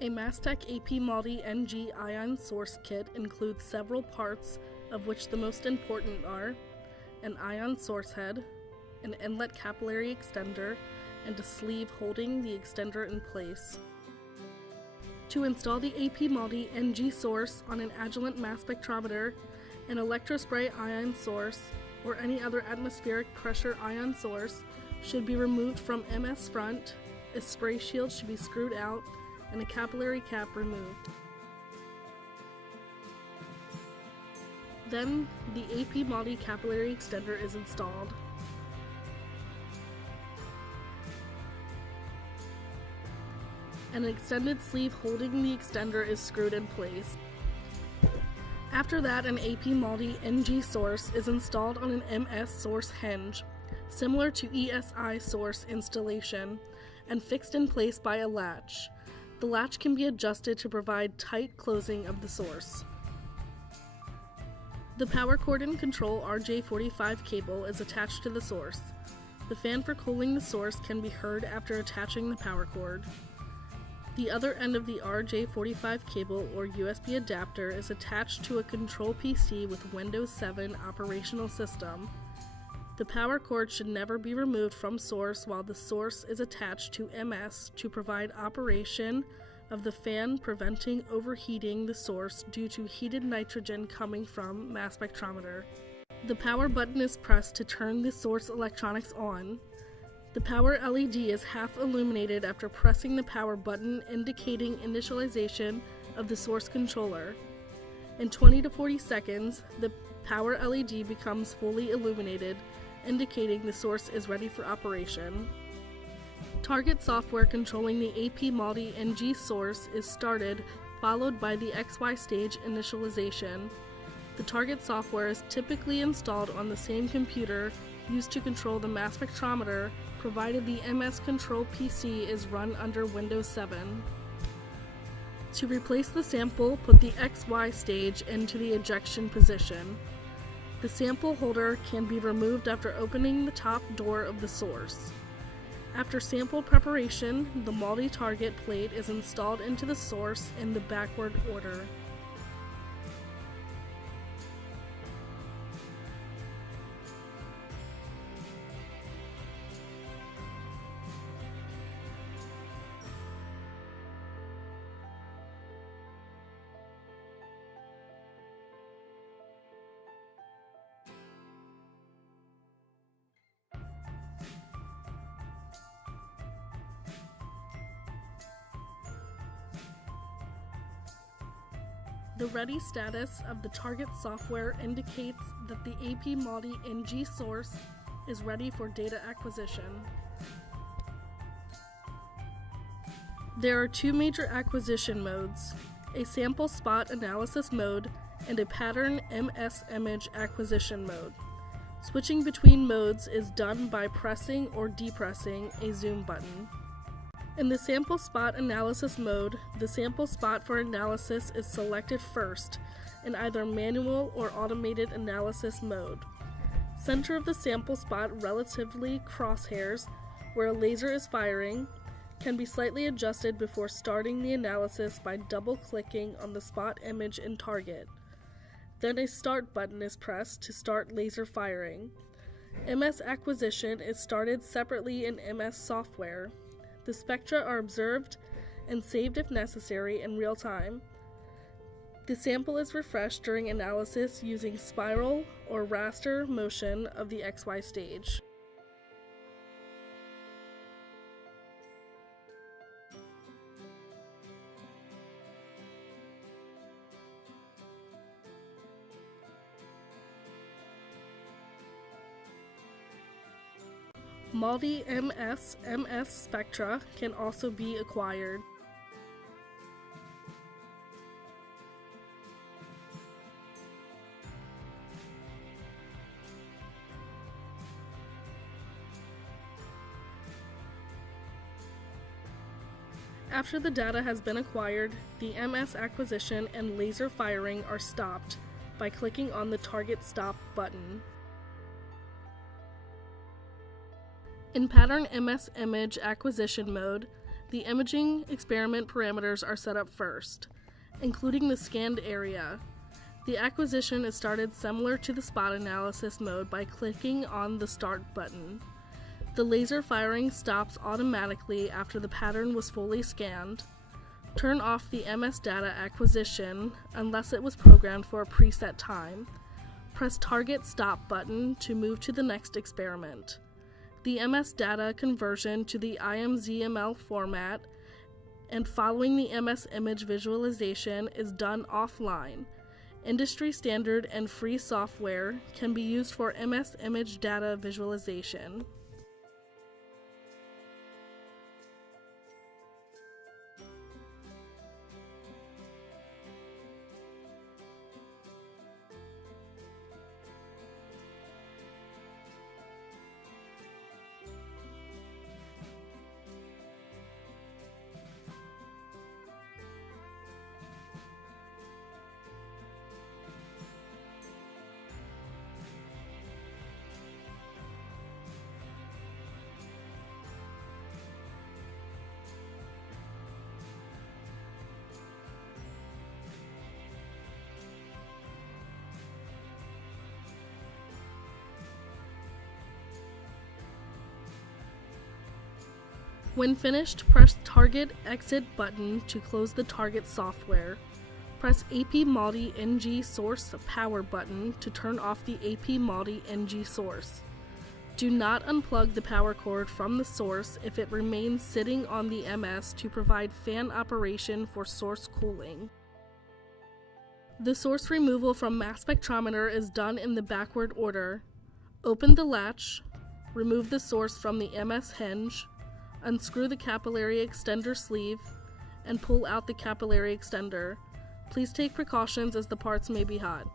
A MassTech AP MALDI NG ion source kit includes several parts, of which the most important are an ion source head, an inlet capillary extender, and a sleeve holding the extender in place. To install the AP MALDI NG source on an Agilent mass spectrometer, an electrospray ion source, or any other atmospheric pressure ion source should be removed from MS front, a spray shield should be screwed out, and a capillary cap removed. Then, the AP MALDI capillary extender is installed. An extended sleeve holding the extender is screwed in place. After that, an AP MALDI NG source is installed on an MS source hinge, similar to ESI source installation, and fixed in place by a latch. The latch can be adjusted to provide tight closing of the source. The power cord and control RJ45 cable is attached to the source. The fan for cooling the source can be heard after attaching the power cord. The other end of the RJ45 cable or USB adapter is attached to a control PC with Windows 7 operational system. The power cord should never be removed from source while the source is attached to MS to provide operation of the fan, preventing overheating the source due to heated nitrogen coming from mass spectrometer. The power button is pressed to turn the source electronics on. The power LED is half illuminated after pressing the power button, indicating initialization of the source controller. In 20 to 40 seconds, the power LED becomes fully illuminated, indicating the source is ready for operation. Target software controlling the AP MALDI NG source is started, followed by the XY stage initialization. The target software is typically installed on the same computer used to control the mass spectrometer, provided the MS control PC is run under Windows 7. To replace the sample, put the XY stage into the ejection position. The sample holder can be removed after opening the top door of the source. After sample preparation, the MALDI target plate is installed into the source in the backward order. The ready status of the target software indicates that the AP MALDI NG source is ready for data acquisition. There are two major acquisition modes, a sample spot analysis mode and a pattern MS image acquisition mode. Switching between modes is done by pressing or depressing a zoom button. In the sample spot analysis mode, the sample spot for analysis is selected first in either manual or automated analysis mode. Center of the sample spot relatively crosshairs, where a laser is firing, can be slightly adjusted before starting the analysis by double-clicking on the spot image in target. Then a start button is pressed to start laser firing. MS acquisition is started separately in MS software. The spectra are observed and saved if necessary in real time. The sample is refreshed during analysis using spiral or raster motion of the XY stage. MALDI MS spectra can also be acquired. After the data has been acquired, the MS acquisition and laser firing are stopped by clicking on the Target Stop button. In Pattern MS Image Acquisition mode, The imaging experiment parameters are set up first, including the scanned area. The acquisition is started similar to the spot analysis mode by clicking on the Start button. The laser firing stops automatically after the pattern was fully scanned. Turn off the MS data acquisition unless it was programmed for a preset time. Press Target Stop button to move to the next experiment. The MS data conversion to the IMZML format and following the MS image visualization is done offline. Industry standard and free software can be used for MS image data visualization. When finished, press Target Exit button to close the target software. Press AP MALDI NG Source Power button to turn off the AP MALDI NG source. Do not unplug the power cord from the source if it remains sitting on the MS to provide fan operation for source cooling. The source removal from mass spectrometer is done in the backward order. Open the latch, remove the source from the MS hinge, unscrew the capillary extender sleeve, and pull out the capillary extender. Please take precautions as the parts may be hot.